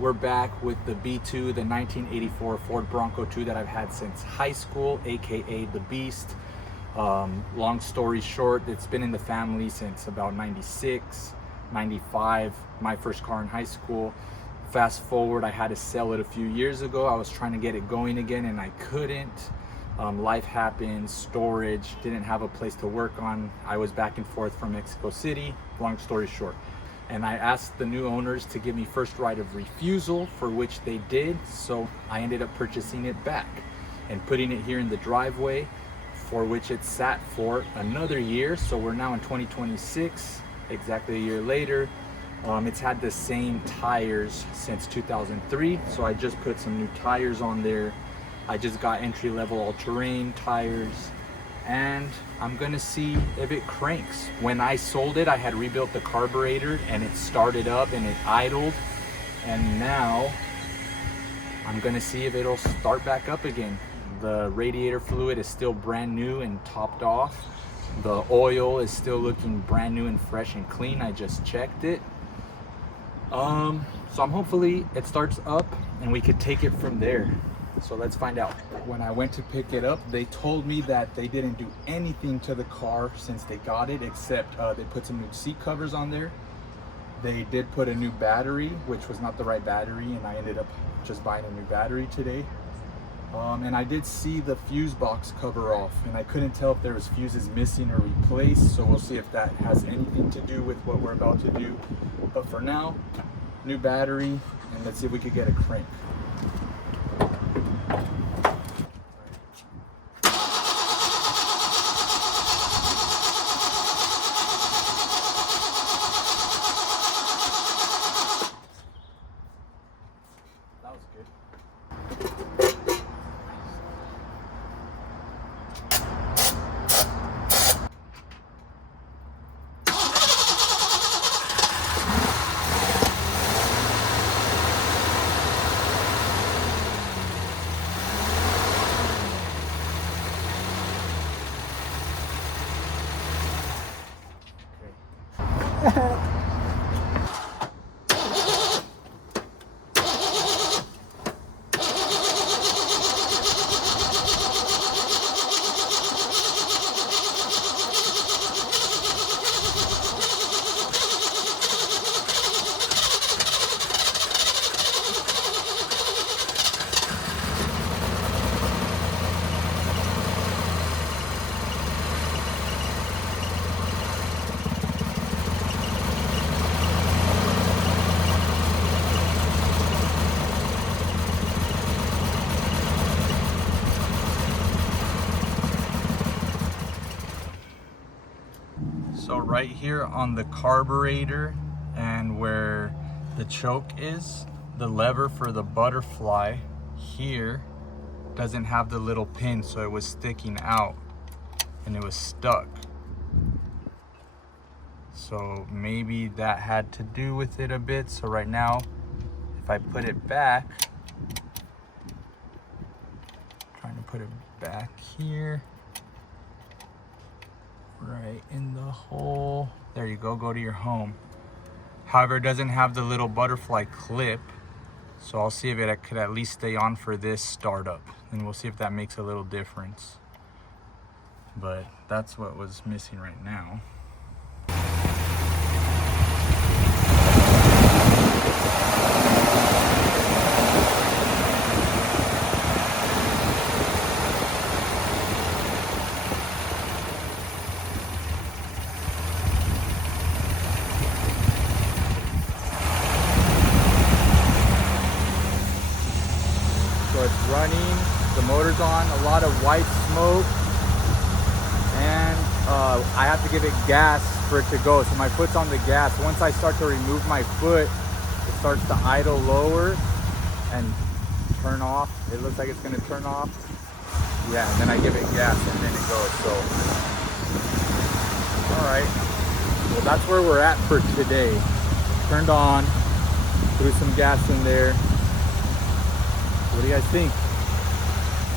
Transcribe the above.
we're back with the B2, the 1984 Ford Bronco II that I've had since high school, aka the Beast. Long story short, it's been in the family since about 96, 95, my first car in high school. Fast forward, I had to sell it a few years ago. I was trying to get it going again and I couldn't. Life happened, storage, didn't have a place to work on. I was back and forth from Mexico City, long story short. And I asked the new owners to give me first right of refusal, for which they did. So I ended up purchasing it back and putting it here in the driveway, for which it sat for another year. So we're now in 2026, exactly a year later. It's had the same tires since 2003. So I just put some new tires on there. I just got entry-level all-terrain tires. And I'm gonna see if it cranks. When I sold it, I had rebuilt the carburetor and it started up and it idled. And now I'm gonna see if it'll start back up again. The radiator fluid is still brand new and topped off. The oil is still looking brand new and fresh and clean. I just checked it. So I'm hopefully it starts up and we could take it from there. So let's find out. When I went to pick it up, they told me that they didn't do anything to the car since they got it, except they put some new seat covers on there. They did put a new battery, which was not the right battery, and I ended up just buying a new battery today. And I did see the fuse box cover off, and I couldn't tell if there was fuses missing or replaced, so we'll see if that has anything to do with what we're about to do. But for now, new battery, and let's see if we could get a crank. That was good. So right here on the carburetor and where the choke is, the lever for the butterfly here doesn't have the little pin, so it was sticking out and it was stuck. So maybe that had to do with it a bit. So right now, if I put it back, trying to put it back here, right in the hole. There you go, go to your home. However, it doesn't have the little butterfly clip, so I'll see if it could at least stay on for this startup, and we'll see if that makes a little difference. But that's what was missing right now. So it's running, the motor's on, a lot of white smoke, and I have to give it gas for it to go. So my foot's on the gas. Once I start to remove my foot, it starts to idle lower and turn off. It looks like it's gonna turn off. Yeah, and then I give it gas and then it goes. So, all right. Well, that's where we're at for today. Turned on, threw some gas in there. What do you guys think?